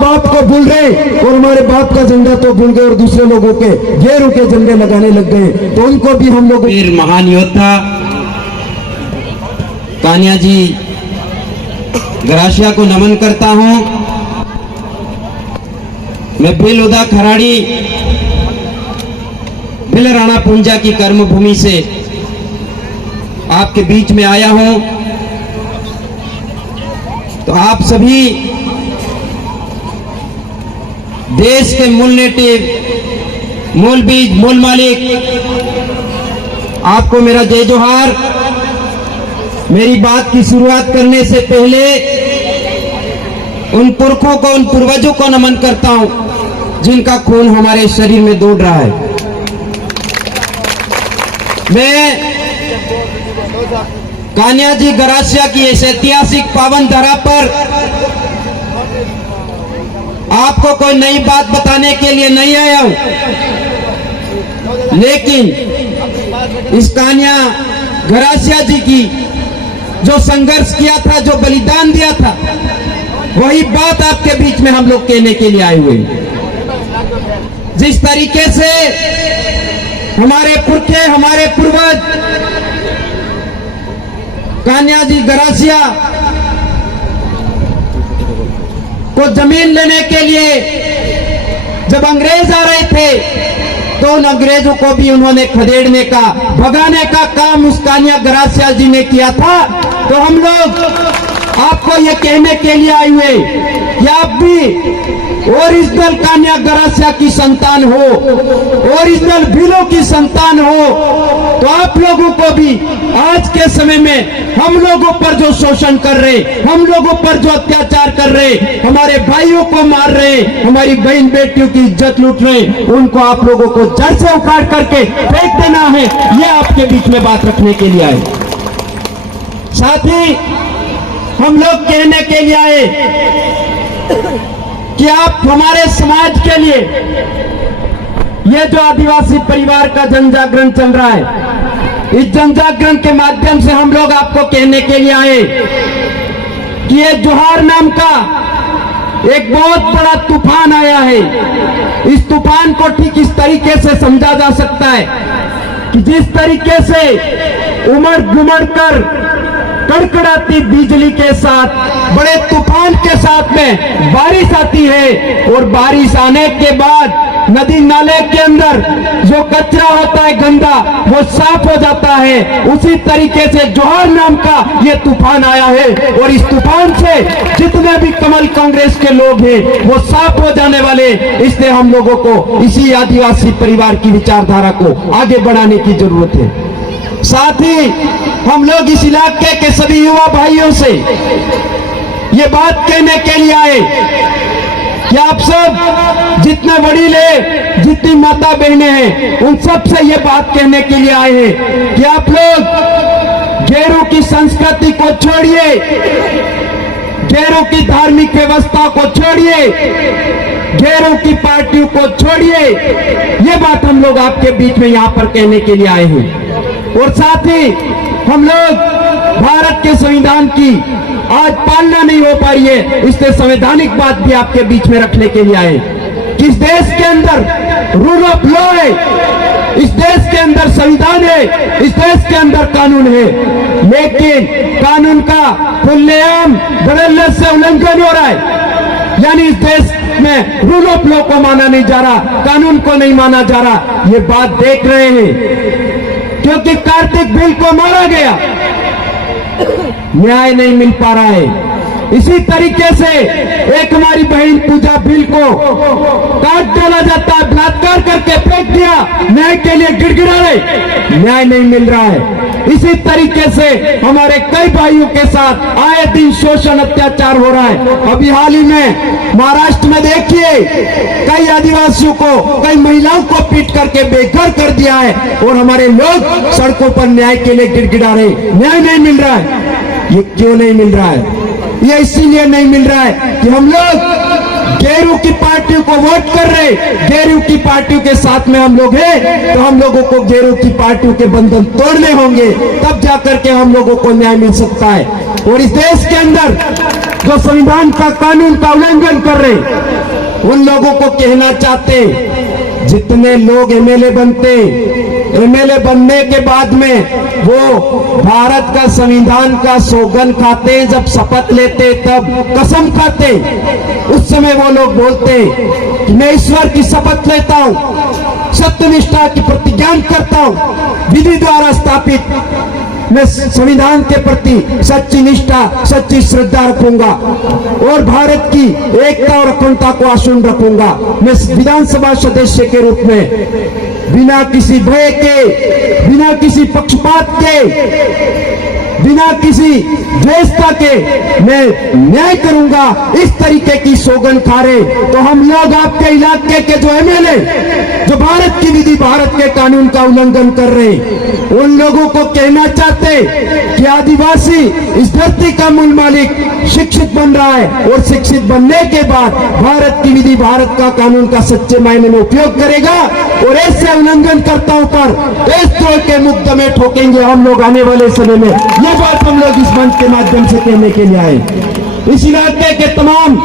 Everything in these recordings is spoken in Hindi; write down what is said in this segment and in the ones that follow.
बाप को भूल रहे और हमारे बाप का झंडा तो भूल गए और दूसरे लोगों के गेरू के झंडे लगाने लग गए। तो उनको भी हम लोग महान योद्धा कान्या जी गरासिया को नमन करता हूं। मैं बिल उदा खराड़ी बिल राणा पुंजा की कर्मभूमि से आपके बीच में आया हूं। तो आप सभी देश के मूल नेटिव, मूल बीज, मूल मालिक, आपको मेरा जय जोहार। मेरी बात की शुरुआत करने से पहले उन पुरखों को, उन पूर्वजों को नमन करता हूं जिनका खून हमारे शरीर में दौड़ रहा है। मैं कान्या जी गरासिया की इस ऐतिहासिक पावन धरा पर आपको कोई नई बात बताने के लिए नहीं आया हूं, लेकिन इस कान्या गरासिया जी की जो संघर्ष किया था, जो बलिदान दिया था, वही बात आपके बीच में हम लोग कहने के लिए आए हुए हैं। जिस तरीके से हमारे पुरखे, हमारे पूर्वज कान्या जी गरासिया को जमीन लेने के लिए जब अंग्रेज आ रहे थे तो उन अंग्रेजों को भी उन्होंने खदेड़ने का, भगाने का काम उस कान्या गरासिया जी ने किया था। तो हम लोग आपको ये कहने के लिए आए हुए कि आप भी ओरिजिनल कान्या गरासिया की संतान हो, ओरिजिनल भीलों की संतान हो, तो आप लोगों को भी आज के समय में हम लोगों पर जो शोषण कर रहे, हम लोगों पर जो अत्याचार कर रहे, हमारे भाइयों को मार रहे, हमारी बहन बेटियों की इज्जत लूट रहे, उनको आप लोगों को जड़ से उखाड़ करके फेंक देना है। ये आपके बीच में बात रखने के लिए आए। साथ ही हम लोग कहने के लिए आए कि आप हमारे समाज के लिए ये जो आदिवासी परिवार का जन जागरण चल रहा है, इस जन जागरण के माध्यम से हम लोग आपको कहने के लिए आए कि ये जोहार नाम का एक बहुत बड़ा तूफान आया है। इस तूफान को ठीक इस तरीके से समझा जा सकता है कि जिस तरीके से उमड़ घुमड़ कर कड़कड़ाती बिजली के साथ, बड़े तूफान के साथ में बारिश आती है और बारिश आने के बाद नदी नाले के अंदर जो कचरा होता है गंदा, वो साफ हो जाता है। उसी तरीके से जोहार नाम का ये तूफान आया है और इस तूफान से जितने भी कमल कांग्रेस के लोग हैं वो साफ हो जाने वाले। इसलिए हम लोगों को इसी आदिवासी परिवार की विचारधारा को आगे बढ़ाने की जरूरत है। साथ ही हम लोग इस इलाके के सभी युवा भाइयों से ये बात कहने के लिए आए कि आप सब जितने वडील हैं, जितनी माता बहनें हैं, उन सब से ये बात कहने के लिए आए हैं कि आप लोग गेरू की संस्कृति को छोड़िए, गेरू की धार्मिक व्यवस्था को छोड़िए, गेरू की पार्टियों को छोड़िए। ये बात हम लोग आपके बीच में यहाँ पर कहने के लिए आए हैं। और साथ ही हम लोग भारत के संविधान की आज पालना नहीं हो पा रही है, इसलिए संवैधानिक बात भी आपके बीच में रखने के लिए आए कि इस देश के अंदर रूल ऑफ लॉ है, इस देश के अंदर संविधान है, इस देश के अंदर कानून है, लेकिन कानून का खुलेआम बदलने से उल्लंघन हो रहा है। यानी इस देश में रूल ऑफ लॉ को माना नहीं जा रहा, कानून को नहीं माना जा रहा। ये बात देख रहे हैं क्योंकि कार्तिक बिल को मारा गया, न्याय नहीं मिल पा रहा है। इसी तरीके से एक हमारी बहन पूजा बिल को काट डाला जाता है, बलात्कार करके फेंक दिया, न्याय के लिए गिड़गिड़ा रहे, न्याय नहीं मिल रहा है। इसी तरीके से हमारे कई भाइयों के साथ आए दिन शोषण अत्याचार हो रहा है। अभी हाल ही में महाराष्ट्र में देखिए कई आदिवासियों को, कई महिलाओं को पीट करके बेघर कर दिया है और हमारे लोग सड़कों पर न्याय के लिए गिड़गिड़ा रहे, न्याय नहीं मिल रहा है। ये क्यों नहीं मिल रहा है? ये इसीलिए नहीं मिल रहा है कि हम लोग गेरू की पार्टियों को वोट कर रहे, गेरू की पार्टियों के साथ में हम लोग हैं, तो हम लोगों को गेरू की पार्टियों के बंधन तोड़ने होंगे, तब जाकर के हम लोगों को न्याय मिल सकता है। और इस देश के अंदर जो संविधान का कानून का उल्लंघन कर रहे, उन लोगों को कहना चाहते, जितने लोग एमएलए बनते, एमएलए बनने के बाद में वो भारत का संविधान का सौगंध खाते, जब शपथ लेते तब कसम खाते, उस समय वो लोग बोलते कि मैं ईश्वर की शपथ लेता हूं, सत्यनिष्ठा की प्रतिज्ञा करता हूं, विधि द्वारा स्थापित मैं संविधान के प्रति सच्ची निष्ठा, सच्ची श्रद्धा रखूंगा और भारत की एकता और अखंडता को अक्षुण्ण रखूंगा। मैं विधानसभा सदस्य के रूप में बिना किसी भय के, बिना किसी पक्षपात के, बिना किसी द्वेषता के मैं न्याय करूंगा, इस तरीके की सौगंध खा रहे तो हम लोग आपके इलाके के जो एमएलए जो भारत की विधि, भारत के कानून का उल्लंघन कर रहे, उन लोगों को कहना चाहते कि आदिवासी इस धरती का मूल मालिक शिक्षित बन रहा है और शिक्षित बनने के बाद भारत की विधि, भारत का कानून का सच्चे मायने में उपयोग करेगा और ऐसे उल्लंघनकर्ताओं पर देशद्रोह के मुकदमे ठोकेंगे हम लोग आने वाले समय में। यह बात हम लोग इस मंच के माध्यम से कहने के लिए आए। इस इलाके के तमाम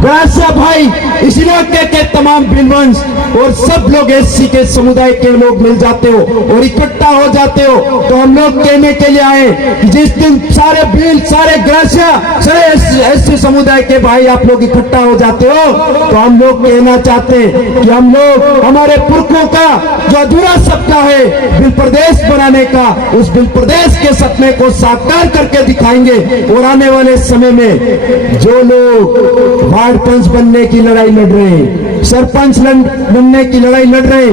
ग्रासिया भाई, इस इलाके के तमाम भिलवंश और सब लोग एससी के समुदाय के लोग मिल जाते हो और इकट्ठा हो जाते हो, तो हम लोग कहने के लिए आए कि जिस दिन सारे भील, सारे ग्रासिया, सारे एससी समुदाय के भाई आप लोग इकट्ठा हो जाते हो, तो हम लोग कहना चाहते हैं कि हम लोग हमारे पुरखों का जो अधूरा सपना है बिल प्रदेश बनाने का, उस बिल प्रदेश के सपने को साकार करके दिखाएंगे और आने वाले समय में जो लोग वार्ड पंच बनने की लड़ाई लड़ रहे हैं, सरपंच बनने की लड़ाई लड़ रहे,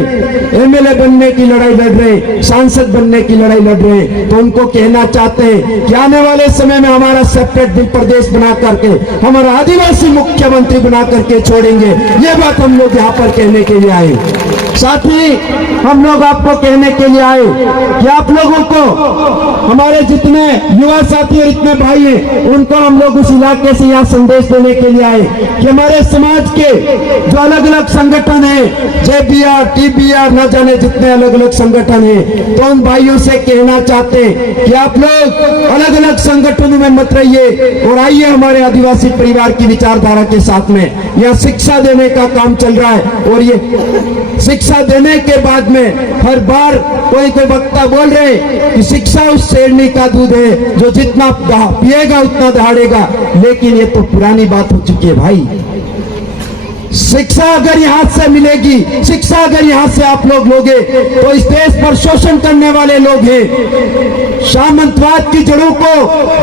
एमएलए बनने की लड़ाई लड़ रहे, सांसद बनने की लड़ाई लड़ रहे, तो उनको कहना चाहते हैं कि आने वाले समय में हमारा सेपरेट बिल प्रदेश बना करके, हमारा आदिवासी मुख्यमंत्री बना करके छोड़ेंगे। ये बात हम लोग यहाँ पर कहने के लिए आए। साथ ही हम लोग आपको कहने के लिए आए कि आप लोगों को, हमारे जितने युवा साथी और इतने भाई हैं, उनको हम लोग उस इलाके से यहाँ संदेश देने के लिए आए कि हमारे समाज के जो अलग अलग संगठन है, JBR, TBR, न जाने जितने अलग अलग संगठन हैं, तो उन भाइयों से कहना चाहते हैं कि आप लोग अलग अलग संगठनों में मत रहिए और आइए हमारे आदिवासी परिवार की विचारधारा के साथ में। यहाँ शिक्षा देने का काम चल रहा है और ये शिक्षा देने के बाद में हर बार कोई वक्ता बोल रहे कि शिक्षा उस शेरनी का दूध है जो जितना पिएगा उतना दहाड़ेगा, लेकिन ये तो पुरानी बात हो चुकी है भाई। शिक्षा अगर यहाँ से मिलेगी, शिक्षा अगर यहाँ से आप लोग लोगे, तो इस देश पर शोषण करने वाले लोग हैं, सामंतवाद की जड़ों को,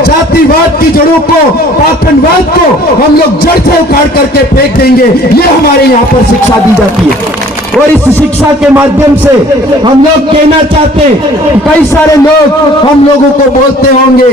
जातिवाद की जड़ों को, पाखंडवाद को हम लोग जड़ से उखाड़ करके फेंक देंगे। ये हमारे यहाँ पर शिक्षा दी जाती है और इस शिक्षा के माध्यम से हम लोग कहना चाहते हैं, कई सारे लोग हम लोगों को बोलते होंगे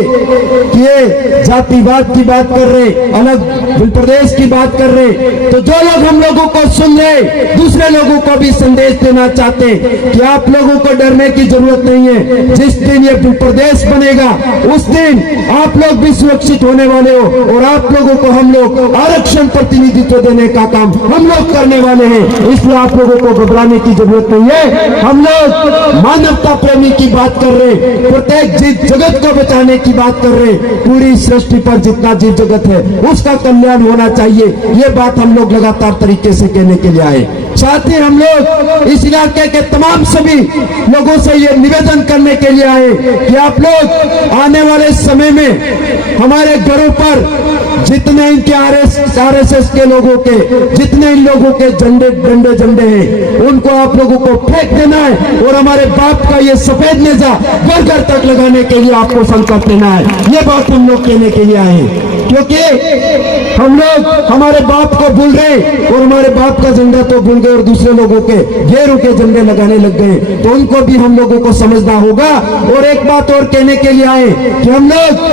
कि ये जातिवाद की बात कर रहे, अलग प्रदेश की बात कर रहे, तो जो लोग हम लोगों को सुन रहे, दूसरे लोगों को भी संदेश देना चाहते हैं कि आप लोगों को डरने की जरूरत नहीं है। जिस दिन ये प्रदेश बनेगा उस दिन आप लोग भी सुरक्षित होने वाले हो और आप लोगों को हम लोग आरक्षण प्रतिनिधित्व देने का काम हम लोग करने वाले हैं, इसलिए आप लोगों को घबराने की जरूरत नहीं है। हम लोग मानवता प्रेमी की बात कर रहे, प्रत्येक जीव जगत को बचाने की बात कर रहे, पूरी सृष्टि पर जितना जीव जगत है उसका कल्याण होना चाहिए, ये बात हम लोग लगातार तरीके से कहने के लिए आए। साथ ही हम लोग इस इलाके के तमाम सभी लोगों से ये निवेदन करने के लिए आए कि आप लोग आने वाले समय में हमारे घरों पर जितने इनके RSS के लोगों के, जितने इन लोगों के झंडे हैं, उनको आप लोगों को फेंक देना है और हमारे बाप का ये सफेद नेजा घर घर तक लगाने के लिए आपको संकल्प लेना है। ये बात हम लोग कहने के लिए आए, क्योंकि हम लोग हमारे बाप को भूल रहे और हमारे बाप का झंडा तो भूल गए और दूसरे लोगों के गेरू के झंडे लगाने लग गए, तो उनको भी हम लोगों को समझना होगा। और एक बात और कहने के लिए आए कि हम लोग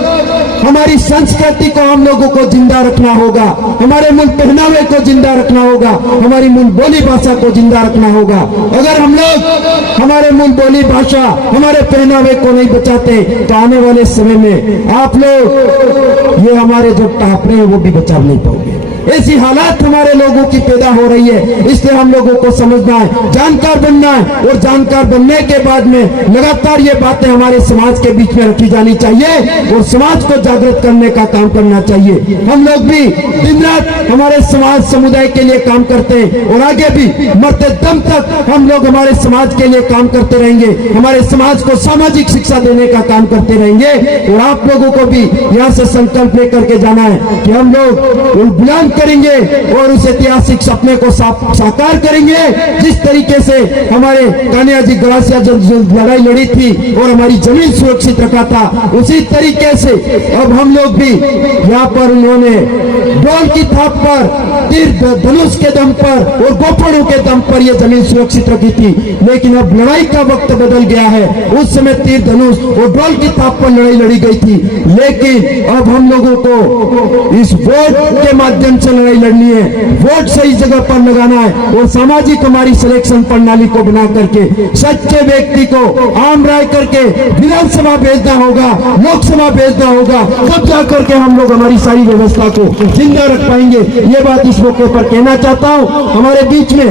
हमारी संस्कृति को हम लोगों को जिंदा रखना होगा, हमारे मूल पहनावे को जिंदा रखना होगा, हमारी मूल बोली भाषा को जिंदा रखना होगा। अगर हम लोग हमारे मूल बोली भाषा, हमारे पहनावे को नहीं बचाते तो आने वाले समय में आप लोग ये हमारे जो टापरे हैं वो भी बचा नहीं पाओगे। ऐसी हालात हमारे लोगों की पैदा हो रही है। इसलिए हम लोगों को समझना है, जानकार बनना है, और जानकार बनने के बाद में लगातार ये बातें हमारे समाज के बीच में रखी जानी चाहिए और समाज को जागृत करने का काम करना चाहिए। हम लोग भी दिन रात हमारे समाज समुदाय के लिए काम करते हैं और आगे भी मरते दम तक हम लोग हमारे समाज के लिए काम करते रहेंगे, हमारे समाज को सामाजिक शिक्षा देने का काम करते रहेंगे। और आप लोगों को भी यहाँ से संकल्प लेकर के जाना है कि हम लोग बुलंद करेंगे और उस ऐतिहासिक सपने को साकार करेंगे। जिस तरीके से हमारे कान्हा जी गरासिया जो लड़ाई लड़ी थी और हमारी जमीन सुरक्षित रखा था, उसी तरीके से अब हम लोग भी यहाँ पर उन्होंने ढोल की थाप पर, तीर धनुष के दम पर और गोपड़ों के दम पर यह जमीन सुरक्षित रखी थी। लेकिन अब लड़ाई का वक्त बदल गया है। उस समय तीर धनुष और ढोल की थाप पर लड़ाई लड़ी गई थी, लेकिन अब हम लोगों को इस वोट के माध्यम से लड़ाई लड़नी है। वोट सही जगह पर लगाना है और सामाजिक हमारी सिलेक्शन प्रणाली को बना करके सच्चे व्यक्ति को आम राय करके विधानसभा भेजना होगा, लोकसभा भेजना होगा, तब जाकर के हम लोग हमारी सारी व्यवस्था को जिंदा रख पाएंगे। ये बात इस मौके पर कहना चाहता हूं। हमारे बीच में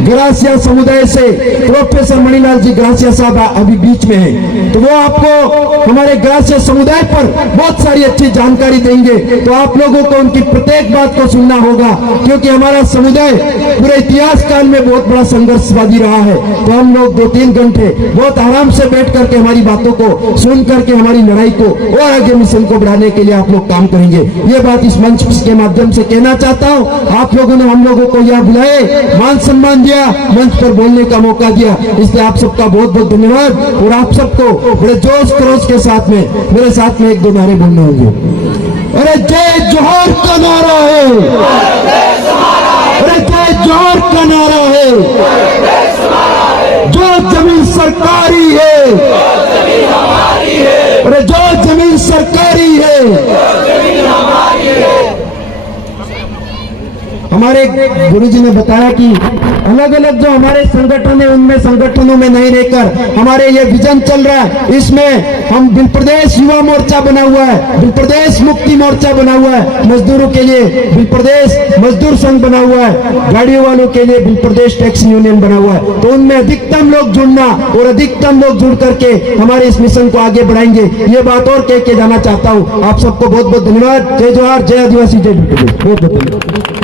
गरासिया समुदाय से प्रोफेसर मणिलाल जी गरासिया साहब अभी बीच में हैं, तो वो आपको हमारे गरासिया समुदाय पर बहुत सारी अच्छी जानकारी देंगे। तो आप लोगों को उनकी प्रत्येक बात को सुनना होगा, क्योंकि हमारा समुदाय पूरे इतिहास काल में बहुत बड़ा संघर्षवादी रहा है। तो हम लोग 2-3 घंटे बहुत आराम से बैठ करके हमारी बातों को सुन करके हमारी लड़ाई को और आगे मिशन को बढ़ाने के लिए आप लोग काम करेंगे। ये बात इस मंच के माध्यम से कहना चाहता हूँ। आप लोगों ने हम लोगों को यहाँ बुलाए, मान सम्मान दिया, मंच पर बोलने का मौका दिया, इसलिए आप सबका बहुत बहुत धन्यवाद। और आप सबको बड़े जोश खरोश के साथ में मेरे साथ में 1-2 नारे बोलने होंगे। अरे जय जोहर का नारा है, अरे जय जोहर का नारा है, जो जमीन सरकारी है, अरे जो जमीन सरकारी है। हमारे गुरुजी ने बताया कि अलग अलग जो हमारे संगठन है उनमें संगठनों में नहीं रहकर हमारे ये विजन चल रहा है। इसमें हम बिल प्रदेश युवा मोर्चा बना हुआ है, बिल प्रदेश मुक्ति मोर्चा बना हुआ है, मजदूरों के लिए बिल प्रदेश मजदूर संघ बना हुआ है, गाड़ियों वालों के लिए बिल प्रदेश टैक्सी यूनियन बना हुआ है। तो उनमें अधिकतम लोग जुड़ना और अधिकतम लोग जुड़ करके हमारे इस मिशन को आगे बढ़ाएंगे। ये बात और कह के जाना चाहता हूँ। आप सबको बहुत बहुत धन्यवाद। जय जोहार, जय आदिवासी, जय बिल प्रदेश। बहुत बहुत धन्यवाद।